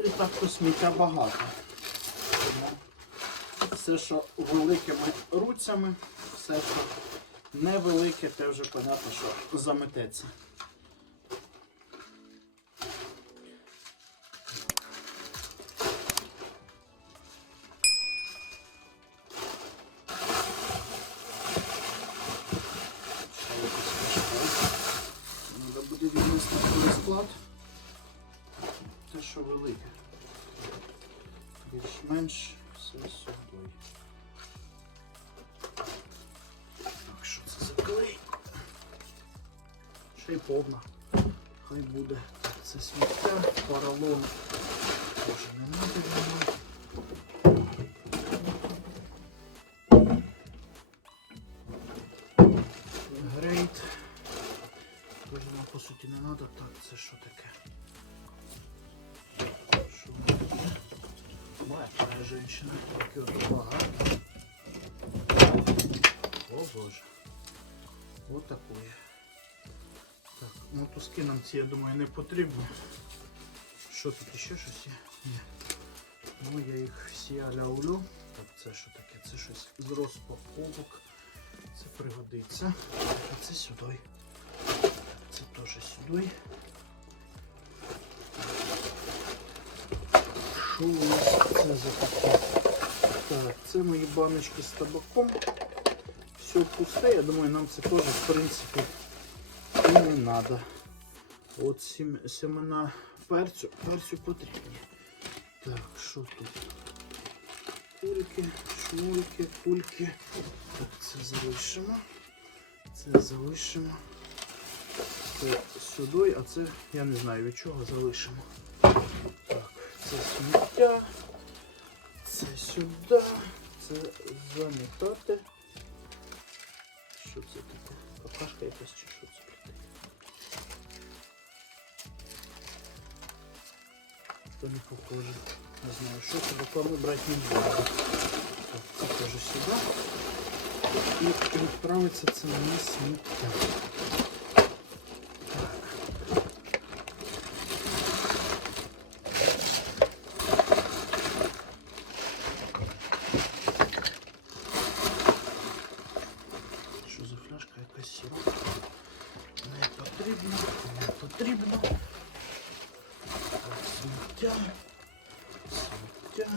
доволі так сміття багато. Все, що великими руцями, все, що невелике, те вже понятно, що замететься. Треба буде віднести склад. Те, що велике. Більш-менш все з собою. Так, що це за клей? Ще й повна. Хай буде. Це сміття, поролон. Тоже не йому. Грейт. Тоже нам по суті не надо. Так, це що таке? Моя женщина, от багато. О боже. Вот такое. Так, мотузки нам ці, я думаю, не потрібно. Що тут ще щось є? Ні. Ну я їх всі аляулю. Так, це що таке? Це щось з розпаковок. Це пригодиться. А це сюди. Це теж сюди. Що у нас це за таке? Так, це мої баночки з табаком. Все пусте, я думаю, нам це теж, в принципі, і не треба. От семена перцю, перцю потрібні. Так, що тут? Кульки, шмульки, кульки. Так, це залишимо. Це залишимо. Це сюди, а це я не знаю від чого залишимо. Так, це сміття. Це сюди. Це замітати. Що це таке? Какашка якась чи що це? То не похоже. Не знаю, що це, ми брати не будемо. Так, це теж сюди. І відправиться це на сміття. Що за фляжка якась сіра? Не потрібно, потрібно. Сміття. Сміття.